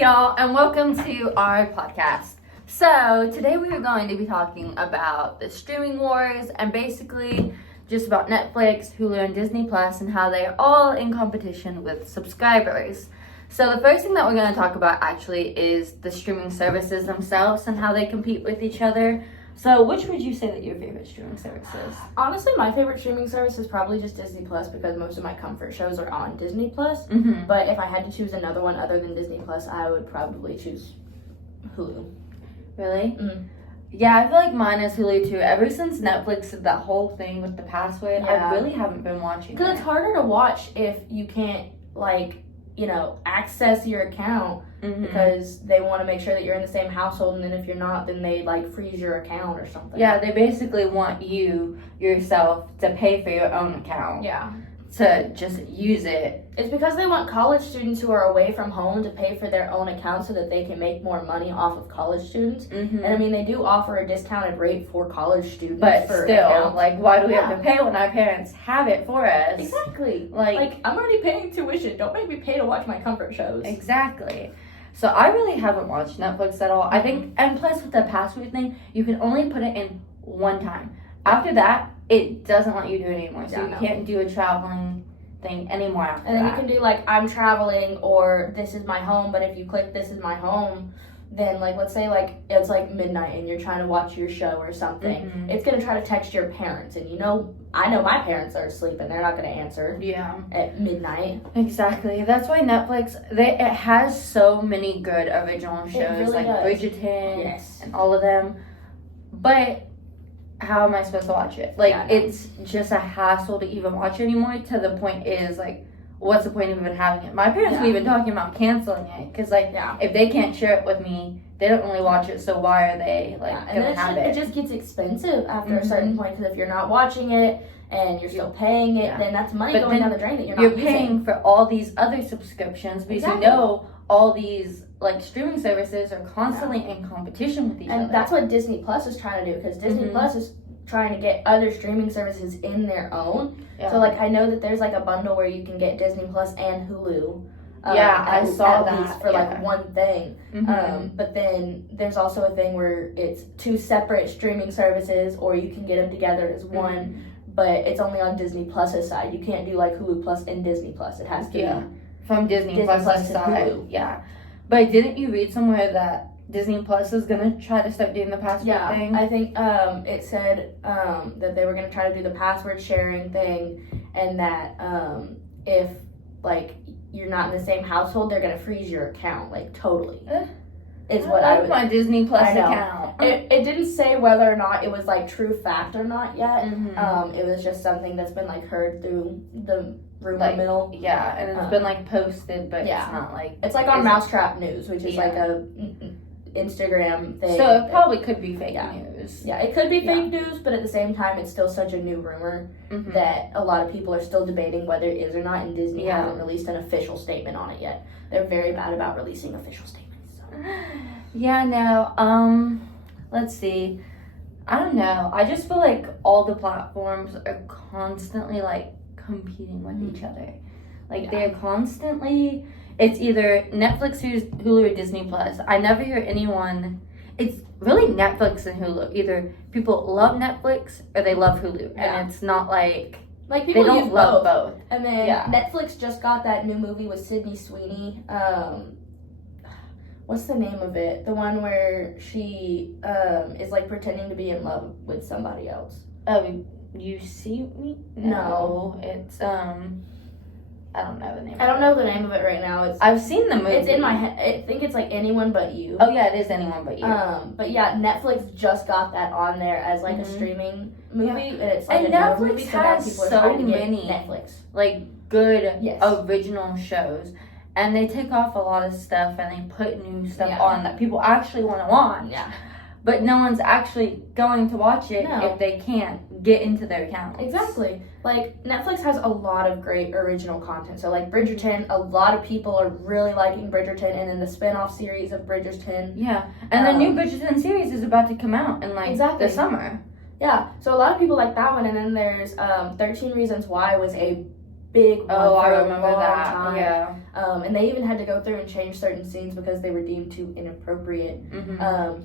Hey y'all, and welcome to our podcast. So today we are going to be talking about the streaming wars and basically just about Netflix, Hulu, and Disney Plus and how they are all in competition with subscribers. So the first thing that we're going to talk about actually is the streaming services themselves and how they compete with each other. So which would you say that your favorite streaming service is? Honestly, my favorite streaming service is probably just Disney Plus because most of my comfort shows are on Disney Plus. Mm-hmm. But if I had to choose another one other than Disney Plus, I would probably choose Hulu. Really? Mm. Yeah, I feel like mine is Hulu too. Ever since Netflix did that whole thing with the password, Yeah. I really haven't been watching it. Because it's harder to watch if you can't, access your account Mm-hmm. because they want to make sure that you're in the same household, and then if you're not, then they, freeze your account or something. Yeah, they basically want you, yourself, to pay for your own account. Yeah. To just use it. It's because they want college students who are away from home to pay for their own account so that they can make more money off of college students. Mm-hmm. And I mean, they do offer a discounted rate for college students. But for still, accounts. why do we have to pay when our parents have it for us? Exactly. Like I'm already paying tuition. Don't make me pay to watch my comfort shows. exactly. So I really haven't watched Netflix at all. I think, and plus with the password thing, you can only put it in one time. After that, it doesn't let you do it anymore. So you can't do a traveling thing anymore after And then that. you can do I'm traveling or this is my home, but if you click this is my home, then let's say it's midnight and you're trying to watch your show or something. Mm-hmm. It's gonna try to text your parents, and I know my parents are asleep and they're not gonna answer Yeah. at midnight. Exactly. That's why Netflix, it has so many good original shows really like does. Bridgerton Yes. and all of them. But how am I supposed to watch it? It's just a hassle to even watch it anymore, to the point is what's the point of even having it? My parents were even talking about canceling it because if they can't share it with me, they don't really watch it, so why are they gonna have it? It just gets expensive after Mm-hmm. a certain point, because if you're not watching it and you're still paying it, then that's money But going then down the drain that you're You're not paying using. for all these other subscriptions because Exactly. all these streaming services are constantly in competition with each other. And that's what Disney Plus is trying to do, because Disney Mhm. Plus is trying to get other streaming services in their own. Yeah. So I know that there's a bundle where you can get Disney Plus and Hulu. I saw at least that, for yeah. one thing. Mhm. But then there's also a thing where it's two separate streaming services, or you can get them together as one. Mhm. But it's only on Disney Plus's side. You can't do Hulu Plus and Disney Plus. It has to be From Disney Disney Plus Plus to side. Hulu. Yeah. But didn't you read somewhere that Disney Plus is gonna try to start doing the password thing? I think it said that they were going to try to do the password sharing thing, and that if you're not in the same household, they're going to freeze your account totally. Is what I like would. my Disney Plus I know. account. It didn't say whether or not it was true fact or not yet. Mhm. It was just something that's been heard through the rumor mill. Yeah, and it's been posted, but yeah. it's not It's on Mousetrap News, which is a Instagram thing. So it probably could be fake Yeah. news. Yeah, it could be fake news, but at the same time, it's still such a new rumor Mhm. that a lot of people are still debating whether it is or not, and Disney Yeah. hasn't released an official statement on it yet. They're very bad about releasing official statements. So. Yeah, no. Let's see. I don't know. I just feel all the platforms are constantly competing with each other. They're constantly. It's either Netflix, Hulu, or Disney Plus. I never hear anyone. It's really Netflix and Hulu. Either people love Netflix or they love Hulu, and it's not People they don't use love both. both. And then Yeah. Netflix just got that new movie with Sydney Sweeney. What's the name of it? The one where she is pretending to be in love with somebody else. Oh, you see me? No. It's I don't know the name. I don't know the name of it right now. I've seen the movie. It's in my head. I think it's Anyone But You. Oh yeah, it is Anyone But You. But yeah, Netflix just got that on there as a streaming movie, and it's And a newer Netflix movie, so now has people are so trying to get many Netflix. Good Yes. original shows, and they take off a lot of stuff and they put new stuff Yeah. on that people actually want to watch. Yeah, But no one's actually going to watch it No. if they can't get into their account. exactly. Netflix has a lot of great original content. So Bridgerton, a lot of people are really liking Bridgerton, and then the spin-off series of Bridgerton. Yeah, and the new Bridgerton series is about to come out in Exactly. the summer. Yeah, so a lot of people like that one, and then there's 13 Reasons Why was a big one Oh, I for a remember long that. time. Yeah. And they even had to go through and change certain scenes because they were deemed too inappropriate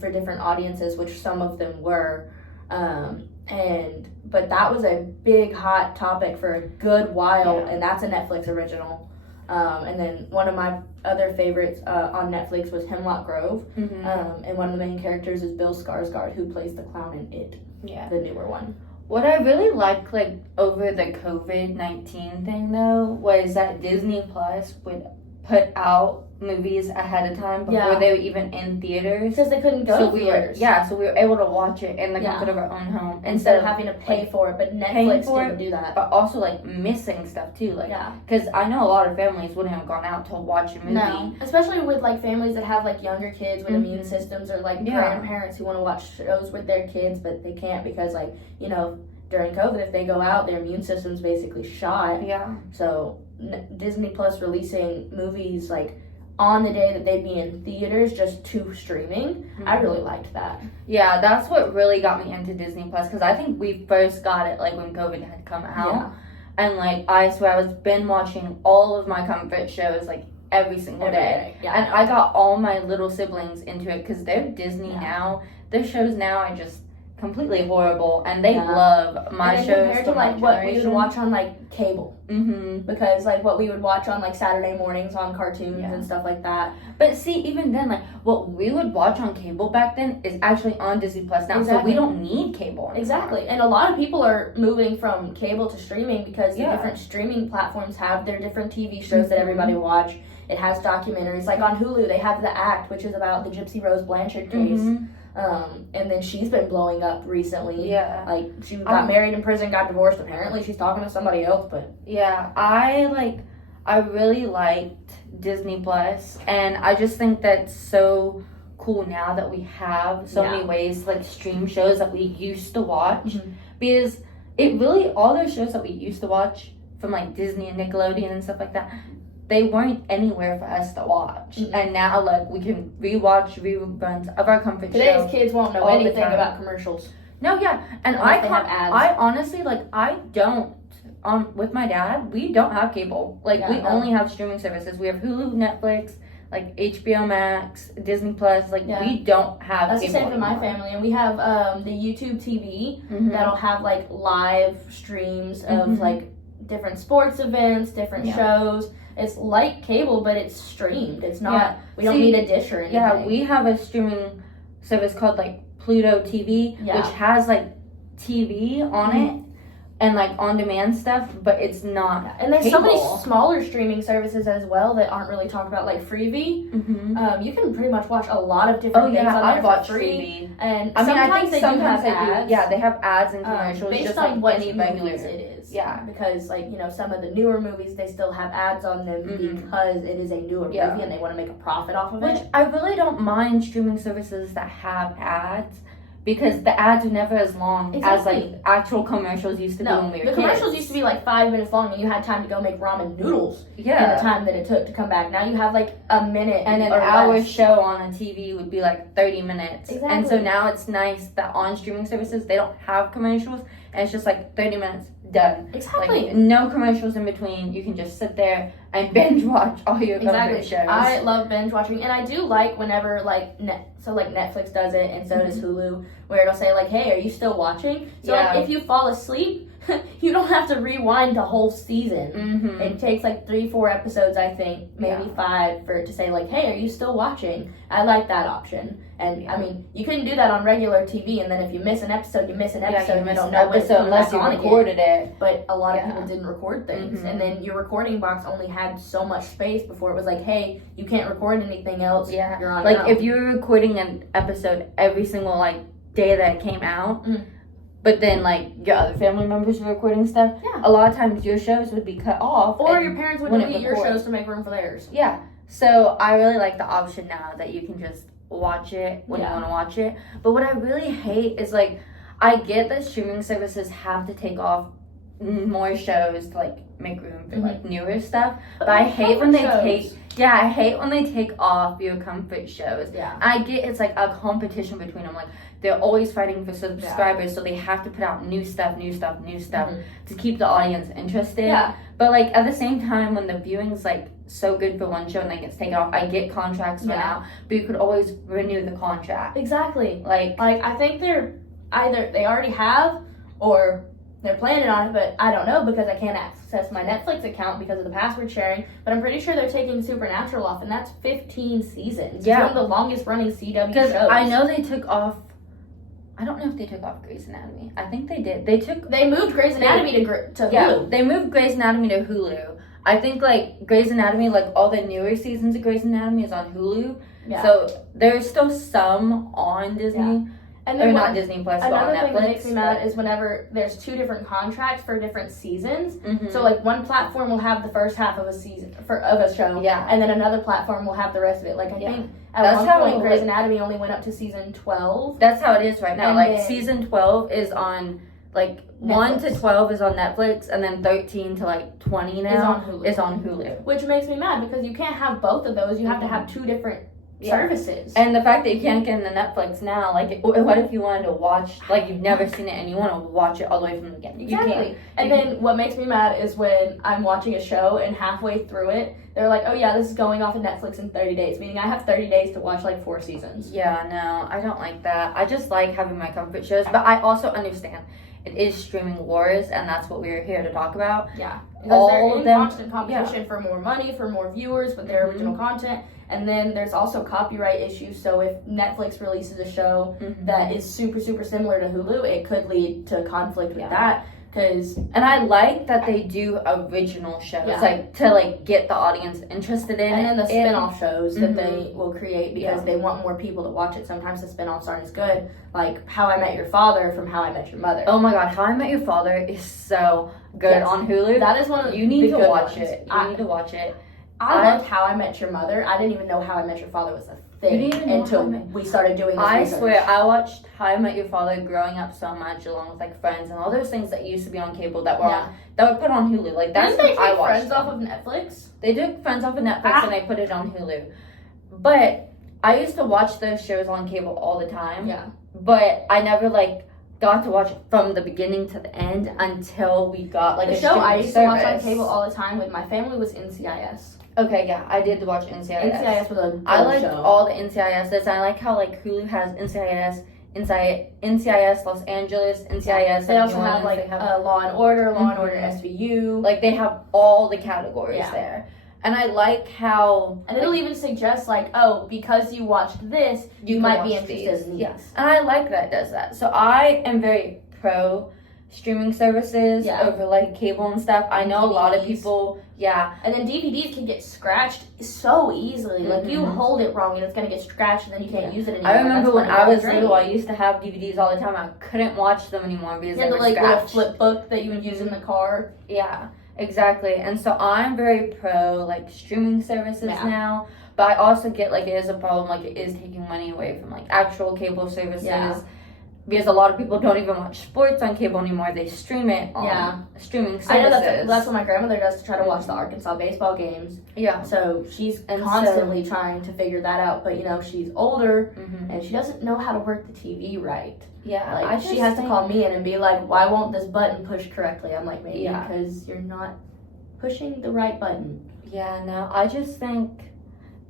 for different audiences, which some of them were. But that was a big hot topic for a good while, and that's a Netflix original. And then one of my other favorites on Netflix was Hemlock Grove, and one of the main characters is Bill Skarsgård, who plays the clown in It, the newer one. What I really liked, like, over the COVID-19 thing, though, was that Disney Plus would put out movies ahead of time before they were even in theaters. Because they couldn't go to theaters. So we were able to watch it in the comfort of our own home. Instead of having to pay for it, but Netflix didn't do that. But also, like, missing stuff, too. Like, because I know a lot of families wouldn't have gone out to watch a movie. No, especially with, like, families that have, like, younger kids with immune systems, or, like, grandparents who want to watch shows with their kids, but they can't because, like, you know, during COVID, if they go out, their immune system's basically shot. Yeah. So Disney Plus releasing movies, like, on the day that they'd be in theaters just to streaming, I really liked that. Yeah, that's what really got me into Disney Plus, because I think we first got it, like, when COVID had come out. And, like, I swear I was binge watching all of my comfort shows, like, every single day. And I got all my little siblings into it, because they're Disney now. Their shows now are just completely horrible, and they love my shows compared to, like, what we would watch on, like, cable. Because, like, what we would watch on, like, Saturday mornings on cartoons and stuff like that. But see, even then, like, what we would watch on cable back then is actually on Disney Plus now, so we don't need cable anymore. Exactly. And a lot of people are moving from cable to streaming because the different streaming platforms have their different TV shows that everybody watch. It has documentaries. Like, on Hulu, they have The Act, which is about the Gypsy Rose Blanchard case. And then she's been blowing up recently. Like, she got married in prison, got divorced. Apparently, she's talking to somebody else, but... Yeah, I really liked Disney Plus, and I just think that's so cool now that we have so many ways to, like, stream shows that we used to watch. Because it really, all those shows that we used to watch from, like, Disney and Nickelodeon and stuff like that, they weren't anywhere for us to watch. And now, like, we can rewatch reruns of our comfort show. Today's kids won't know anything about commercials. No, and I honestly, like, I don't, with my dad, we don't have cable. Like, we only have streaming services. We have Hulu, Netflix, like, HBO Max, Disney Plus. Like, we don't have That's cable the same for my anymore. family. And we have the YouTube TV that'll have, like, live streams of, like, different sports events, different shows. It's like cable, but it's streamed. It's not, we don't need a dish or anything. Yeah, we have a streaming service called, like, Pluto TV, which has, like, TV on it and, like, on-demand stuff, but it's not And there's cable. so many smaller streaming services as well that aren't really talked about, like Freevee. You can pretty much watch a lot of different things on there for free. Freevee. And I mean, I think they sometimes do have ads. Yeah, they have ads and commercials based just on like what any regular. movies it is. Yeah. Because, like, you know, some of the newer movies, they still have ads on them because it is a newer movie and they want to make a profit off of it. Which I really don't mind streaming services that have ads, because the ads are never as long as, like, actual commercials used to be when we were kids. The commercials used to be like 5 minutes long, and you had time to go make ramen noodles in the time that it took to come back. Now you have, like, a minute and an hour show on a TV would be like 30 minutes. And so now it's nice that on streaming services they don't have commercials, and it's just like 30 minutes, done. Exactly. Like, no commercials in between. You can just sit there and binge watch all your favorite shows. I love binge watching, and I do like whenever, like, Netflix does it, and so does Hulu, where it'll say, like, hey, are you still watching? So, like, if you fall asleep, you don't have to rewind the whole season. It takes, like, 3-4 episodes, I think, maybe 5, for it to say, like, hey, are you still watching? I like that option. And, I mean, you couldn't do that on regular TV, and then if you miss an episode, you miss an episode. You miss an episode unless you recorded it. But a lot of people didn't record things. And then your recording box only had so much space before it was like, hey, you can't record anything else. You're on your own. If you were recording an episode every single, like, day that it came out, but then, like, your other family members were recording stuff, a lot of times your shows would be cut off. Or your parents would delete your shows to make room for theirs. Yeah. So I really like the option now that you can just watch it when you want to watch it. But what I really hate is, like, I get that streaming services have to take off more shows to, like, make room for, like, newer stuff. But I hate when they I hate when they take off your comfort shows. I get it's, like, a competition between them. Like, they're always fighting for subscribers, so they have to put out new stuff to keep the audience interested. But, like, at the same time, when the viewing's, like, so good for one show and then gets taken off. I get contracts run out, but you could always renew the contract. Exactly. Like I think they're either they already have or they're planning on it, but I don't know because I can't access my Netflix account because of the password sharing. But I'm pretty sure they're taking Supernatural off, and that's 15 seasons. Yeah. It's one of the longest running CW because shows. I know they took off. I don't know if they took off Grey's Anatomy. I think they did. They moved Grey's Anatomy to Hulu. Yeah, they moved Grey's Anatomy to Hulu. I think like Grey's Anatomy, like all the newer seasons of Grey's Anatomy is on Hulu. Yeah. So there's still some on Disney. Yeah. And then or not Disney Plus, but on another Netflix. thing that makes me mad is whenever there's 2 different contracts for different seasons. Mm-hmm. So like one platform will have the first half of a season of a show, and then another platform will have the rest of it. Like I think at one point Grey's Anatomy only went up to season 12. That's how it is right now. And like then, season 12 is on like Netflix. 1 to 12 is on Netflix, and then 13 to like 20 now is on Hulu. Which makes me mad because you can't have both of those. You have to have 2 different services. And the fact that you can't get into Netflix now, like, what if you wanted to watch, like, you've never seen it and you want to watch it all the way from the beginning? Exactly. You can't. And then what makes me mad is when I'm watching a show and halfway through it, they're like, oh yeah, this is going off of Netflix in 30 days, meaning I have 30 days to watch like 4 seasons. Yeah, no, I don't like that. I just like having my comfort shows, but I also understand it is streaming wars, and that's what we're here to talk about. Yeah. Because they're in constant competition for more money, for more viewers with their original content. And then there's also copyright issues. So if Netflix releases a show that is super, super similar to Hulu, it could lead to conflict with that. And I like that they do original shows, like to like get the audience interested in it. And then the spin-off shows that they will create because they want more people to watch it. Sometimes the spin-offs aren't as good, like How I Met Your Father from How I Met Your Mother. Oh my god, How I Met Your Father is so good on Hulu. That is one of you need the to watch ones. it. You need to watch it. I loved How I Met Your Mother. I didn't even know How I Met Your Father was a thing until we started doing this research. Swear, I watched How I Met Your Father growing up so much, along with like Friends and all those things that used to be on cable that were that were put on Hulu. Like that's Didn't they I take watched Friends off of Netflix? They took Friends off of Netflix and they put it on Hulu. But I used to watch those shows on cable all the time. Yeah. But I never like got to watch it from the beginning to the end until we got like the a show I used to watch on service. cable all the time with my family was NCIS. Okay, yeah, I did watch NCIS. NCIS was a good I liked show. all the NCISs. I like how like Hulu has NCIS Los Angeles, NCIS. They also have like Law and Order, Law and Order SVU. Like they have all the categories there. And I like how... And it'll even suggest like, oh, because you watched this, you might be interested in these. And I like that it does that. So I am very pro streaming services over like cable and stuff. I know DVDs. A lot of people, and then DVDs can get scratched so easily. Like you hold it wrong and it's gonna get scratched and then you can't use it anymore. I remember when I was little, I used to have DVDs all the time. I couldn't watch them anymore because they were like scratched. Little flip book that you would use in the car. Yeah, exactly. And so I'm very pro like streaming services now. But I also get like it is a problem. Like it is taking money away from like actual cable services. Yeah. Because a lot of people don't even watch sports on cable anymore. They stream it on streaming services. I know that's what my grandmother does to try to watch the Arkansas baseball games. Yeah. So she's constantly trying to figure that out. But, you know, she's older and she doesn't know how to work the TV right. Yeah. Like, she has to call me in and be like, why won't this button push correctly? I'm like, maybe because you're not pushing the right button. Yeah, no. I just think...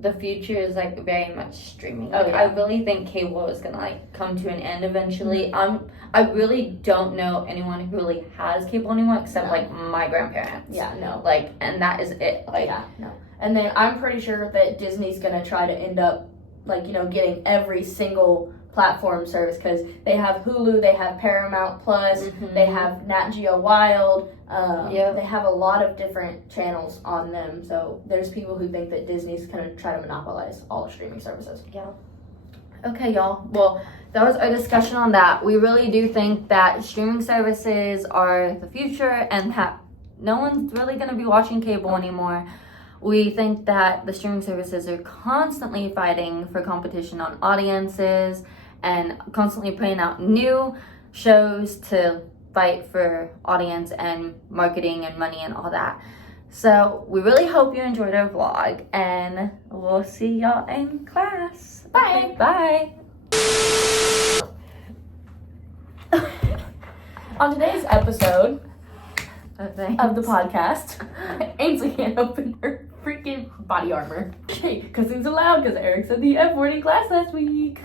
the future is like very much streaming. Like, I really think cable is gonna like come to an end eventually. I really don't know anyone who really has cable anymore except like my grandparents. Yeah, no. Like, and that is it. Like, no. And then I'm pretty sure that Disney's gonna try to end up like, you know, getting every single platform service because they have Hulu, they have Paramount Plus, they have Nat Geo Wild. They have a lot of different channels on them. So there's people who think that Disney's going to try to monopolize all the streaming services. Yeah. Okay, y'all. Well, that was our discussion on that. We really do think that streaming services are the future and that no one's really going to be watching cable anymore. We think that the streaming services are constantly fighting for competition on audiences and constantly putting out new shows to fight for audience and marketing and money and all that. So we really hope you enjoyed our vlog and we'll see y'all in class. Bye. Bye. On today's episode of the podcast, Ainsley can't open her freaking body armor. Okay, cussing's allowed because Eric said the F word in class last week.